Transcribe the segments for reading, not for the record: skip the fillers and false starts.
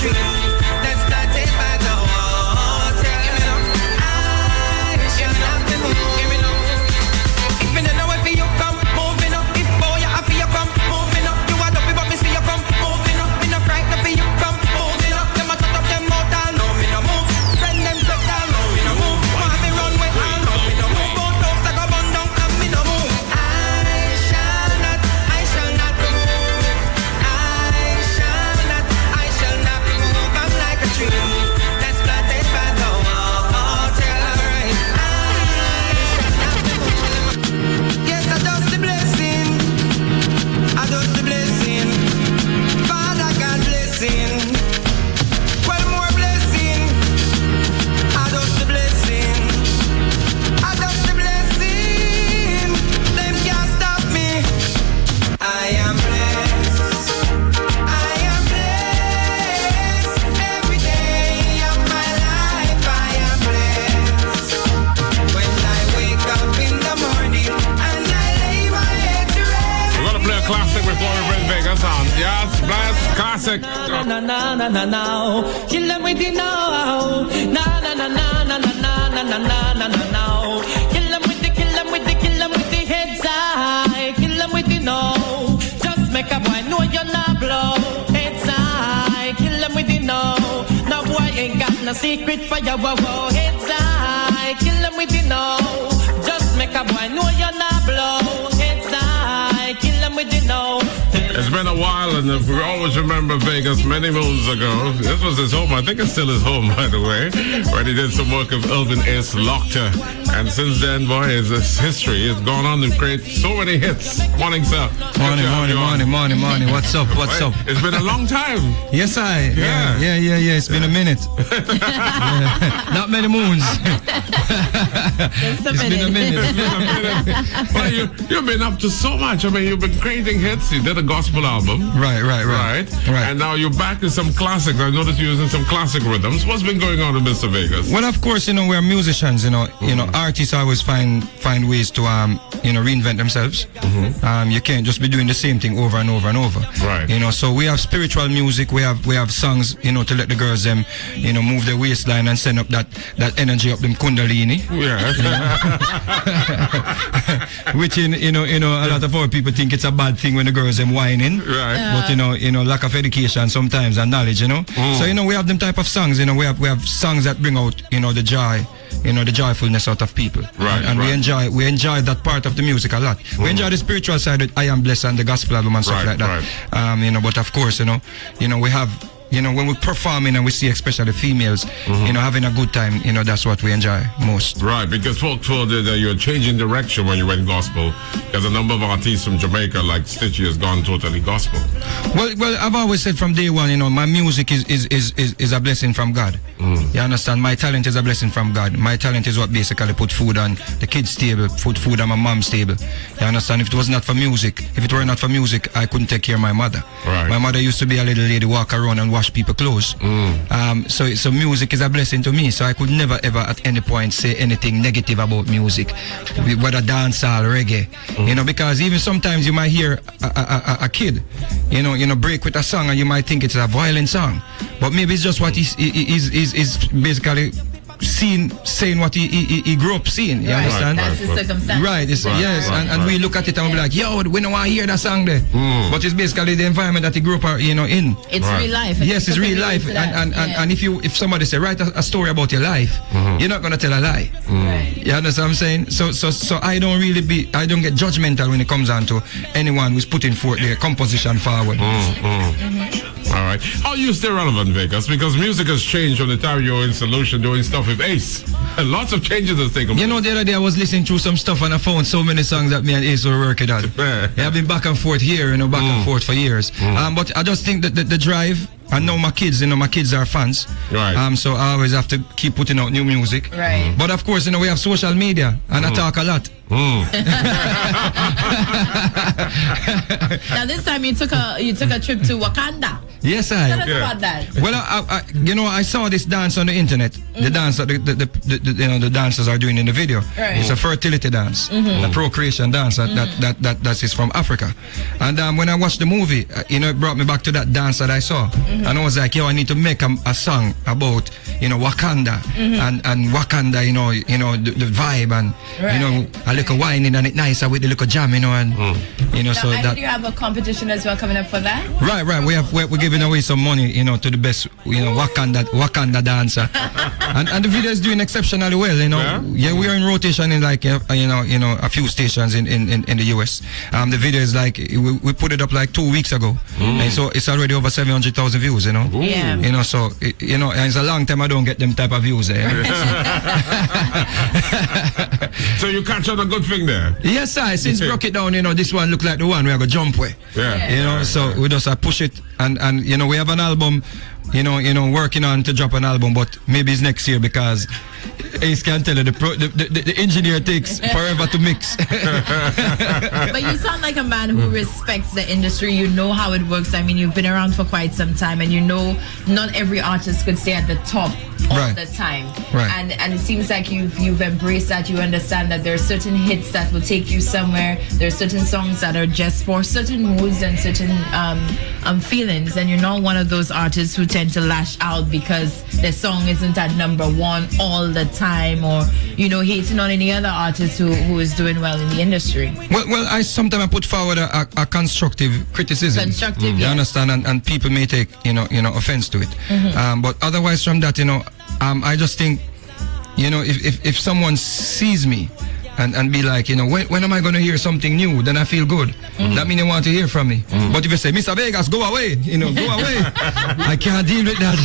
tree that's planted by the water. I shall not be moved. If me don't know if you come, moving up. If boy you have you come, moving up. You are dopey, but me see you come, moving up. Me no frightened for you come, moving up. Them a shut up them mouth, all know me no move. Friend them set, all know me no move. Want me run with, all know me no move. Both dogs that go bun down, and me no move. I shall not be moved. I shall not be moved. I'm like a tree that's planted by the water. Yes, I does the blessing. I does the blessing. Father God blessing. Well, more blessing. I does the blessing. I does the blessing. Them can't stop me. I am blessed. I am blessed. Every day of my life I am blessed. When I wake up in the morning and I lay my head to rest. We're gonna play a classic before we bring Vegas on. Yes, blast classic. Na na na na na na, kill them with the now. Na na na na na na na na na na na na. Kill them with the heads high. Kill them with the no. Just make a boy know you're not blow. Heads high. Kill them with the no. Now boy ain't got no secret for your wow. Heads high. Kill them with the no. Just make a boy know you're not blow. Heads high. Kill them with the no. It's been a while, and if we always remember Vegas many moons ago. This was his home. I think it's still his home, by the way, where he did some work of Elvin S. Lochter. And since then, boy, his history has gone on to create so many hits. Morning, sir. Morning. What's up? It's been a long time. Yes, Yeah. It's been a minute. Not many moons. It's been a minute. Well, you've been up to so much. I mean, you've been creating hits. You did a gospel album. Right. And now you're back with some classics. I noticed you're using some classic rhythms. What's been going on in Mr. Vegas? Well, of course, we're musicians. Artists always find ways to reinvent themselves. You can't just be doing the same thing over and over and over. Right. So we have spiritual music. We have songs. To let the girls them move their waistline and send up that energy up them kundalini. Yeah. Which a lot of our people think it's a bad thing when the girls them whining. Right. But lack of education sometimes and knowledge. So we have them type of songs. We have songs that bring out the joy. The joyfulness out of people. Right. And we enjoy that part of the music a lot. We enjoy the spiritual side of I Am Blessed and the gospel album and stuff like that. Right. But of course, we have when we're performing and we see especially females, having a good time, that's what we enjoy most. Right, because folks told that you're changing direction when you went gospel. There's a number of artists from Jamaica, like Stitchy, has gone totally gospel. Well, I've always said from day one, my music is a blessing from God. You understand? My talent is a blessing from God. My talent is what basically put food on the kids' table, put food on my mom's table. You understand? If it was not for music, I couldn't take care of my mother. Right. My mother used to be a little lady, walk around and wash people clothes. So music is a blessing to me. So I could never ever at any point say anything negative about music, whether dancehall, reggae. Because even sometimes you might hear a kid, break with a song and you might think it's a violent song, but maybe it's just what is basically saying what he grew up seeing. You understand? That's the circumstance. Right. And we look at it and we be like, yo, we don't want to hear that song there. But it's basically the environment that he grew up in. It's real life. Yes, it's real life. And if somebody say write a story about your life, you're not gonna tell a lie. Right. You understand what I'm saying? So I don't get judgmental when it comes on to anyone who's putting forth their composition forward. All right. How you stay relevant, Vegas? Because music has changed from the time you were in St. Lucia doing stuff with Ace. And lots of changes have taken place. The other day I was listening to some stuff and I found so many songs that me and Ace were working on. I've been back and forth here, back and forth for years. But I just think that the drive, I know my kids, my kids are fans. Right. So I always have to keep putting out new music. Right. But of course, we have social media and I talk a lot. Now this time you took a trip to Wakanda. Yes, I. Tell us about that. Well, I saw this dance on the internet. The dance that the dancers are doing in the video. Right. It's a fertility dance, a procreation dance that is from Africa. And when I watched the movie, it brought me back to that dance that I saw. And I was like, yo, I need to make a song about, Wakanda and Wakanda, the vibe and, a little whining and it nicer with the little jam, and, so I that. think you have a competition as well coming up for that. Right. We're giving away some money, to the best, Wakanda dancer, and the video is doing exceptionally well, Yeah, we are in rotation in like, a few stations in the US. The video is like we put it up like 2 weeks ago, and so it's already over 700,000 views, Yeah. So and it's a long time I don't get them type of views. So you catch on a good thing there. Yes, I since broke it down, this one look like the one we are gonna jump with. Yeah. So we just push it and we have an album, working on to drop an album, but maybe it's next year because Ace can tell you the engineer takes forever to mix. But you sound like a man who respects the industry. You know how it works. I mean, you've been around for quite some time, and not every artist could stay at the top all the time. Right. And it seems like you've embraced that. You understand that there are certain hits that will take you somewhere. There are certain songs that are just for certain moods and certain feelings. And you're not one of those artists who tend to lash out because the song isn't at number one all the time, or hating on any other artist who is doing well in the industry. Well, I sometimes put forward a constructive criticism. Constructive, You yes. understand, and people may take offense to it. But otherwise, from that, I just think, if someone sees me and be like, when am I going to hear something new? Then I feel good. That means they want to hear from me. But if you say, Mr. Vegas, go away, go away, I can't deal with that.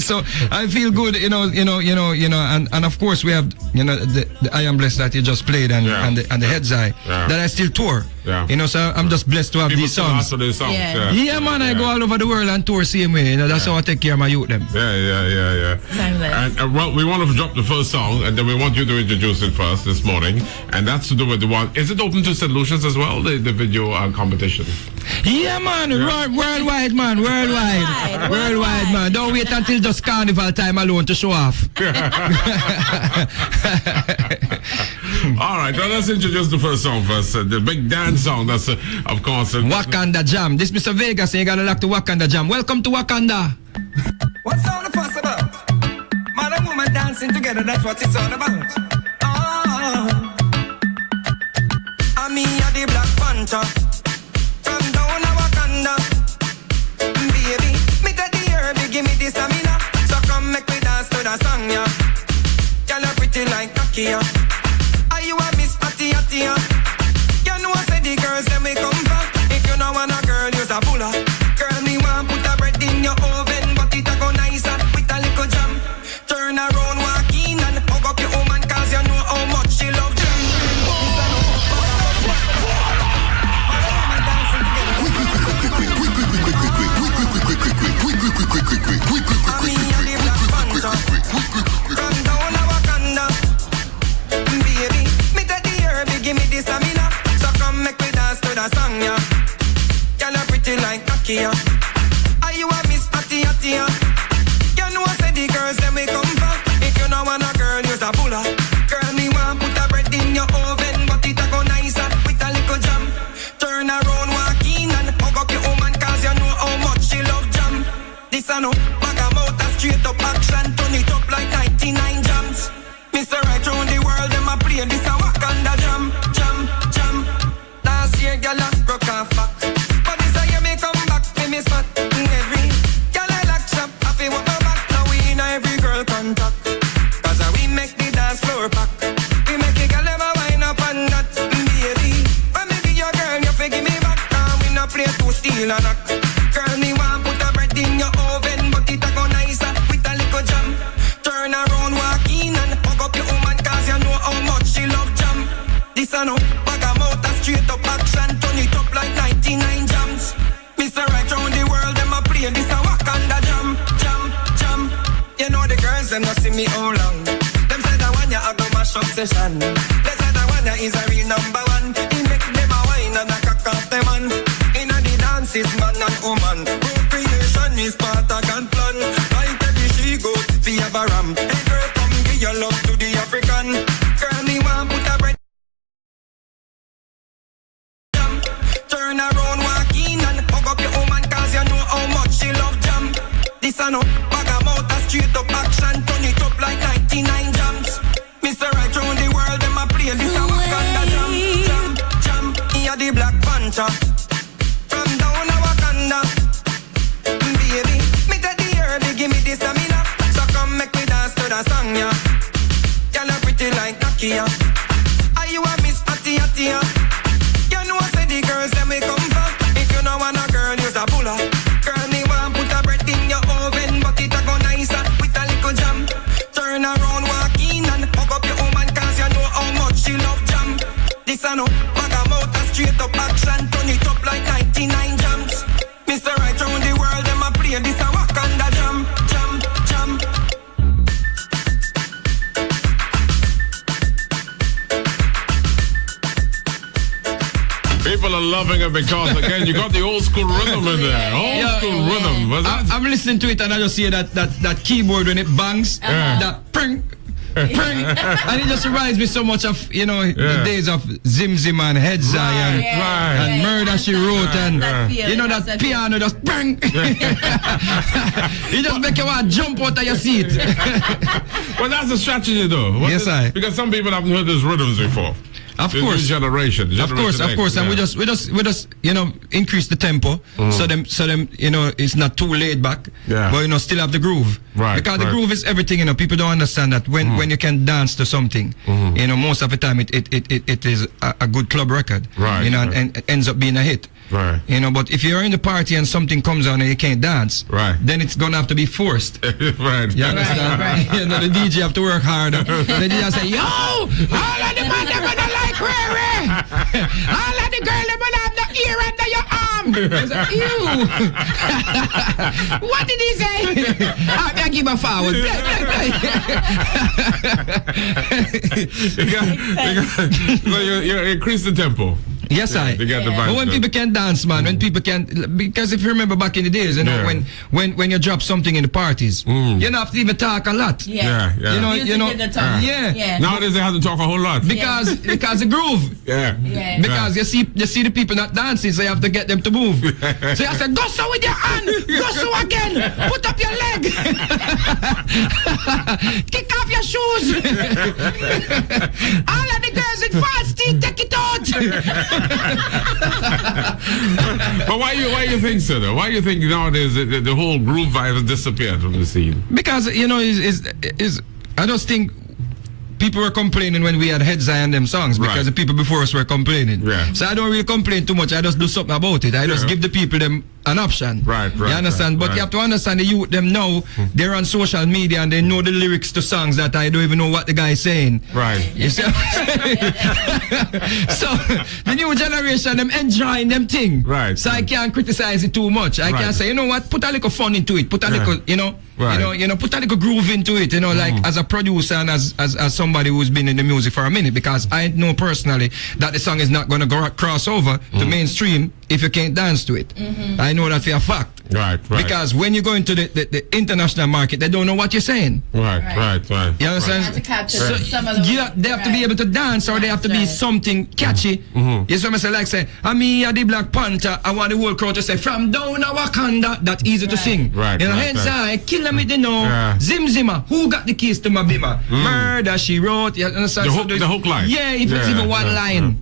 So I feel good, and of course we have, the I Am Blessed that you just played and the Heads Eye that I still tour. Yeah. So I'm just blessed to have People these still songs. ask for these songs. Yeah. Yeah, man, I go all over the world and tour same way. That's how I take care of my youth them. Yeah. Timeless. And well, we want to drop the first song, and then we want you to introduce it first this morning, and that's to do with the one. Is it open to St. Lucia's as well, the video competition? Yeah, man, worldwide, man, worldwide, man. Don't wait until just carnival time alone to show off. All right, well, let's introduce the first song first. The big dance song. That's, of course, Wakanda Jam. This Mr. Vegas, and you gotta lock to Wakanda Jam. Welcome to Wakanda. What's all the fuss about? Man and woman dancing together, that's what it's all about. I mean, you're the Black Panther. From down to Wakanda. Baby, me take the herb, give me the stamina. So come make me dance to the song, yeah. Girl, you're pretty like Nakia. Are you a Miss Patty Atia? You know I said the girls, them we come from. If you know want a girl, use a puller. Girl, me want put a bread in your oven, but it a go nicer with a little jam. Turn around, walk in and hug up your woman, cause you know how much she love jam. Song, yeah. Girl, you're pretty like Nakia. Are you a Miss Patty Atia? You know I said the girls, them we come from. If you know want a girl, use a puller. Girl, me want put a bread in your oven, but it a go nicer with a little jam. Turn around, walk in and hug up your woman, cause you know how much she love jam. This I know, bag a mouth and straight up action, turn it up like 99 jams. Mr. Right round the world, them a play this a Wakanda jam, jam, jam. Last year, girl, I broke off back. But this year, me come back to me spot. Every girl I lock shop, I feel walk back. Now we in every girl contact. Cause we make the dance floor pack. We make a girl ever wind up on that. Baby, when me be your girl, you forgive me back. Cause we not play to steal a knock. Girl, me want put a bread in your oven, but it a go nicer with a little jam. Turn around, walk in and hug up your woman, cause you know how much she love jam. This I know, bag a mouth and straight up action, turn it up like 99 jams. Mr. Right round the world, them a play this a Wakanda jam, jam, jam. You know the girls, them not see me how long. Them say that one ya a go mash up session. They say that one ya is a real number one. He make them a wine and a cock off them man. Inna the dances, man and woman. Procreation is part of God's plan. Like every she go, fi have a ram. Hey girl, come give your love to the African. Girl, me want put a bread. Turn around, walk in and cocky. Are you a Miss Atty Atty? You know say the girls them we come for. If you know want a girl, use a puller. Girl, me want put a bread in your oven, but it a go nicer with a little jam. Turn around, walk in and hug up your woman, cause you know how much she love jam. This I know, bag a mouth a straight up action, turn it up like 99 jams. Mr. Right round the world, them a play this a walk under jam, jam, jam. People are loving it because, again, you got the old school rhythm in there. Old school rhythm. Was that? I'm listening to it and I just hear that keyboard when it bangs, that pring, pring, and it just reminds me so much of, you know, the days of Zim Zim and Head Zion and Murder She Wrote and, you know, that piano just pring. It just make you want to jump out of your seat. Well, that's a strategy, though. Because some people haven't heard those rhythms before. Of The course, new generation. of course, and we just you know increase the tempo so them you know it's not too laid back, but you know still have the groove, because the groove is everything. You know, people don't understand that when you can dance to something, you know, most of the time it is a good club record, you know, and it ends up being a hit. Right. You know, but if you're in the party and something comes on and you can't dance, then it's gonna have to be forced. Right. You understand? You know, the DJ have to work harder. The DJ say, yo, all of the man them gonna like Rary. All of the girl them gonna have the ear under your arm. I say, ew. What did he say? I give a forward. So you increase the tempo. Yes, I. But when people can dance, man, when people can, because if you remember back in the days, you know, when you drop something in the parties, you don't have to even talk a lot. Yeah. You know. Nowadays they have to talk a whole lot. Because the groove. Because you see the people not dancing, so you have to get them to move. So you say, go so with your hand, go so again, put up your leg, kick off your shoes. All of the girls in fast teeth, take it out. But why you think so, though? Why you think nowadays the whole groove vibe has disappeared from the scene? Because, you know, I just think people were complaining when we had Head Zion them songs, because the people before us were complaining. So I don't really complain too much. I just do something about it. I just give the people them an option. You understand? But you have to understand the youth them now, they're on social media and they know the lyrics to songs that I don't even know what the guy is saying. You see? So the new generation them enjoying them thing. So I can't criticize it too much. I can say, you know what, put a little fun into it, put a little, you know, you know, put a little groove into it, you know, like as a producer and as somebody who's been in the music for a minute, because I know personally that the song is not going to cross over to mainstream if you can't dance to it. I know that for a fact. Because when you go into the international market, they don't know what you're saying. You understand? You have to capture some of the they have to be able to dance, or they have to be something catchy. You see what I say? Like say, I'm me the Black Panther. I want the whole crowd to say, from down a Wakanda. That's easy to sing. You know, hence I kill them with the no. Zim Zimmer. Who got the keys to my bima? Murder She Wrote. You understand? The hook line. Yeah, if it's even one line.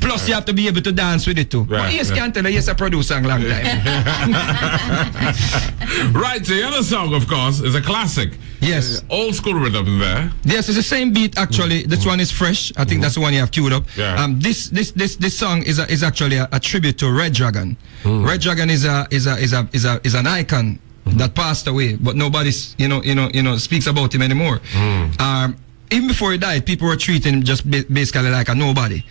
Plus you have to be able to dance with it too. But yes, can't tell you, yes, I produce a long time. Right, the other song, of course, is a classic. Yes. Old school rhythm there. Yes, it's the same beat actually. This one is fresh. I think that's the one you have queued up. This song is actually a tribute to Red Dragon. Red Dragon is an icon that passed away, but nobody's speaks about him anymore. Even before he died, people were treating him just basically like a nobody.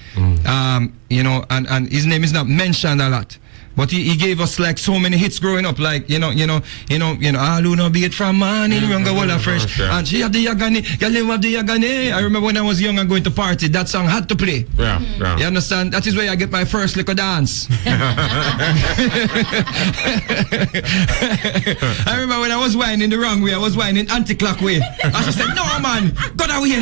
You know, and his name is not mentioned a lot. But he gave us like so many hits growing up, like you know, all who know be it from morning, younger walla fresh, and she have the yagani, you have the yagani. I remember when I was young and going to party, that song had to play. You understand? That is where I get my first little dance. I remember when I was whining the wrong way, I was whining anti-clock way. And she said, "No man, go that way."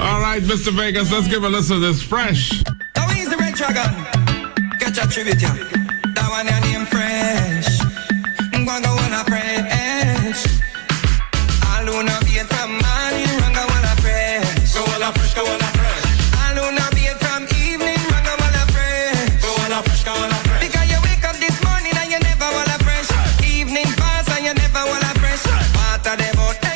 All right, Mr. Vegas, let's give a listen to this. Fresh. Now he's the Red Dragon. Get your tribute, yeah. That one your name fresh. Gwanga wanna fresh. All who know be it from morning, Ranga wanna fresh. Go wanna fresh, go wanna fresh. All who know be it from evening, Ranga wanna fresh. Go wanna fresh, go wanna fresh. Because you wake up this morning and you never wanna fresh. Evening pass and you never wanna fresh. Water them out.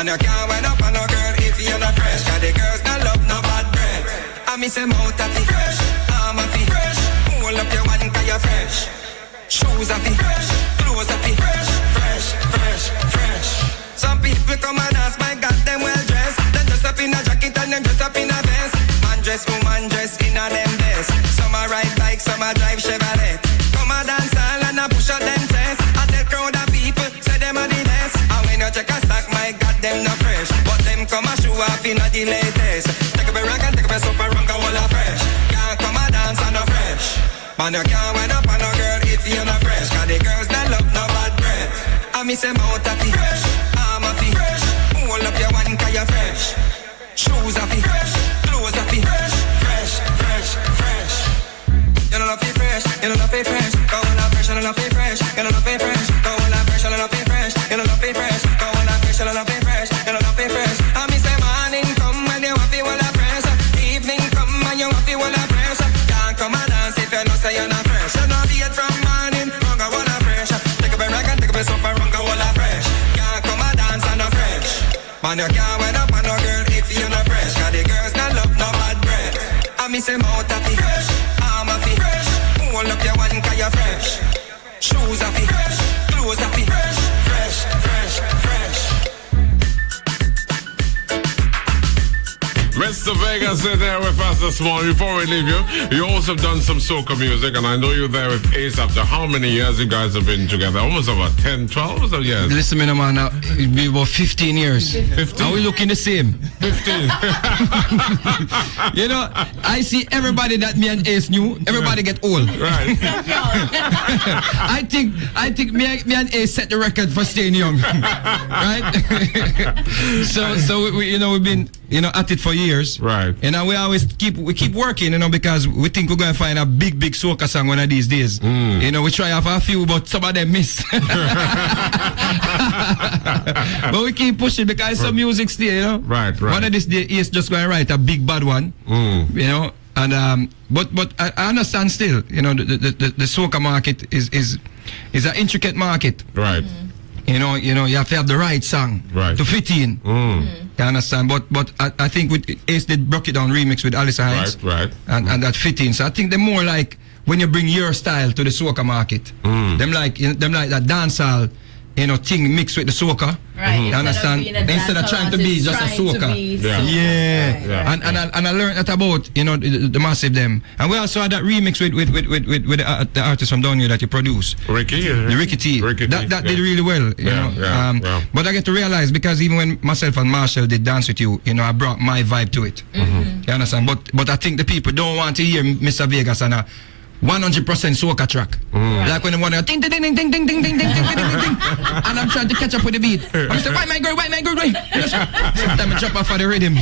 Man, you can't wind up on no girl if you're not fresh. Cause the girls not love no bad breath. I miss a mouth of it fresh, arm of it fresh. Hold up your one cause you're fresh. Shoes of it fresh, clothes of it fresh, fresh, fresh, fresh. Some people come and ask, my God, them well dressed. Them dress up in a jacket and them dress up in a vest. Man dress, woman dress in a them best. Some a ride bike, some a drive Chevrolet. Come a dance all and a push out them chest. I tell crowd of people, say them a the best. And when you check a stock, my God, them not fresh. But them come a show off in a the latest. Take up a rank and take up a super rank and all a fresh. Can't come a dance and no fresh. Man, you can't wind up on no girl if you're not fresh. Cause the girls not love no bad breath. I miss a mouth of it fresh, arm of it fresh. Hold up your one cause you're fresh. Shoes of it fresh, clothes of it fresh, fresh, fresh, fresh. You don't love it fresh, you don't love it fresh. Go on a fresh, you don't love it fresh. You don't love it fresh, go on a fresh, you don't love it fresh. You don't love it fresh, go on a fresh, you don't love it fresh. You don't love it fresh. I miss a morning come when you have it all a fresh. Evening come when you have it all a fresh. Can't come and dance if you know say you're not fresh. You know be it from morning, run go all a fresh. Take up a rag and take up a soap and run go all a fresh. Can't come and dance and no fresh. Man, you can't wind up on no girl if you're not fresh. Cause the girls not love no bad breath. I miss a mouth of it fresh, arm of it fresh. Hold up your one cause you're fresh. Shoes of it fresh, clothes of it fresh, fresh, fresh, fresh. Mr. Vegas in there with us this morning. Before we leave you, you also done some soca music, and I know you're there with Ace after how many years you guys have been together? Almost about 10, 12 or so years. Listen, me, no, man, it'll be about 15 years. 15? And we looking the same. 15. You know, I see everybody that me and Ace knew, everybody get old. Right. I think me and Ace set the record for staying young. Right? so we, you know, we've been, you know, at it for years. Right. And we always keep working, you know, because we think we're going to find a big soca song one of these days. You know, we try out a few, but some of them miss. But we keep pushing because some music still, you know. Right. One of these days, Ace just going to write a big bad one. You know, and but I understand still, you know, the soca market is an intricate market. Right. You know, you have to have the right song to fit in. You understand? But I think with Ace they broke it down remix with Alice Hines. Right. And that fit in. So I think they're more like when you bring your style to the soca market. Them like that dancehall, you know, thing mixed with the soca. Right. You understand? Instead of trying to be just a soca. Yeah. And I learned that about, you know, the massive them. And we also had that remix with the artist from down here that you produce. Ricky T. That did really well, you know. But I get to realize, because even when myself and Marshall did Dance With You, you know, I brought my vibe to it. You understand? But I think the people don't want to hear Mr. Vegas and a 100% soca track. Like when they want to ding ding ding ding ding ding ding ding ding ding ding, and I'm trying to catch up with the beat. I'm saying, why my girl? Sometimes I drop off of the rhythm.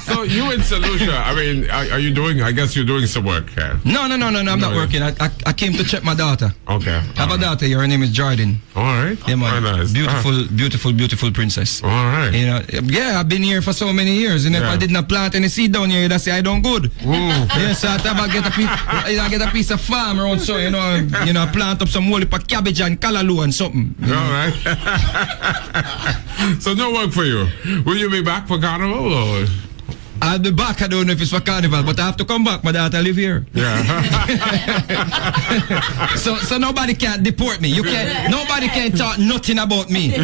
So you in St. Lucia, I mean, are you doing, I guess you're doing some work here? No, I'm not working. I came to check my daughter. Okay. I have a daughter here. Her name is Jordan. All right. Yeah, man. Very nice. Beautiful princess. All right. You know, yeah, I've been here for so many years, and if I did not plant any seed down here, you'd say I don't good. Yes, I thought I get a piece of farm around, so you know, plant up some whole heap of cabbage and callaloo and something. All right. So no work for you. Will you be back for Carnival or? I'll be back. I don't know if it's for Carnival, but I have to come back. My daughter live here. Yeah. So nobody can deport me. Nobody can talk nothing about me.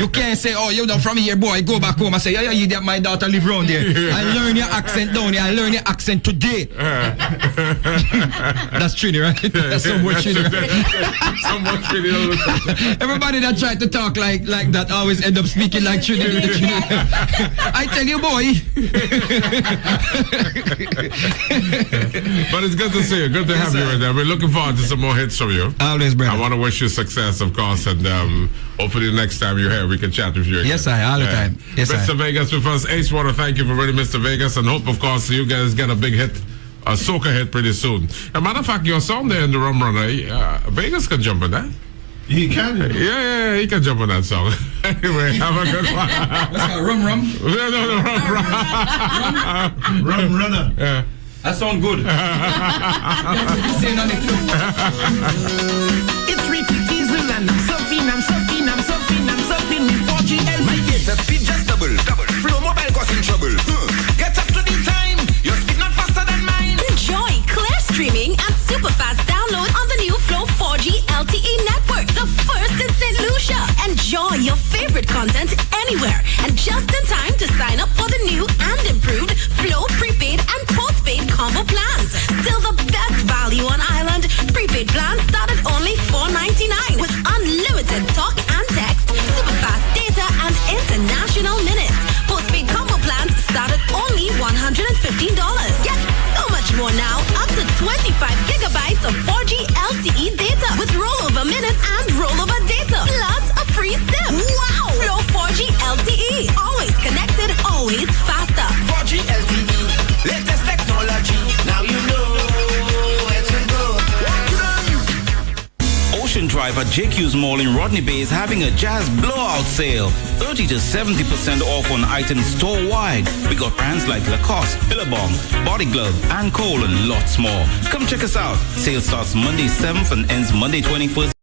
You can't say, oh, you're not from here, boy. Go back home. I say, yeah, my daughter live around there. I learn your accent down here. I learn your accent today. That's Trinity, right? That's somewhat Trinity, right? Somewhat Trinity. Everybody that tried to talk like that always end up speaking like Trinity. I tell you, boy. But it's good to see you. Good to have you in there. We're looking forward to some more hits from you. Always, brother. I want to wish you success, of course, and hopefully the next time you're here, we can chat with you again. Yes, all the time. Yes, Mr. Vegas with us. Ace, want to thank you for bringing Mr. Vegas, and hope, of course, you guys get a big hit, a soca hit pretty soon. As a matter of fact, your song there in the Rum Runner, Vegas can jump in that. He can. Yeah, he can jump on that song. Anyway, have a good one. What's that, Rum Rum? No, Rum Runner. Yeah. That sounds good. It's Ricky Diesel and I'm surfing favorite content anywhere and just in time to sign up for the new and improved Flow prepaid and postpaid combo plans. Still the best value on island. Prepaid plans start at only $4.99 with unlimited talk and text, super fast data, and international minutes. Postpaid combo plans start at only $115. Get so much more now, up to 25 gigabytes of 4G LTE data with rollover minutes and rollover data, plus a free SIM. Wow! Flow 4G LTE. Always connected, always faster. 4G LTE, latest technology. Now you know where to go. Ocean Drive at JQ's Mall in Rodney Bay is having a jazz blowout sale. 30 to 70% off on items store-wide. We got brands like Lacoste, Billabong, Body Glove, and Cole, and lots more. Come check us out. Sale starts Monday 7th and ends Monday 21st.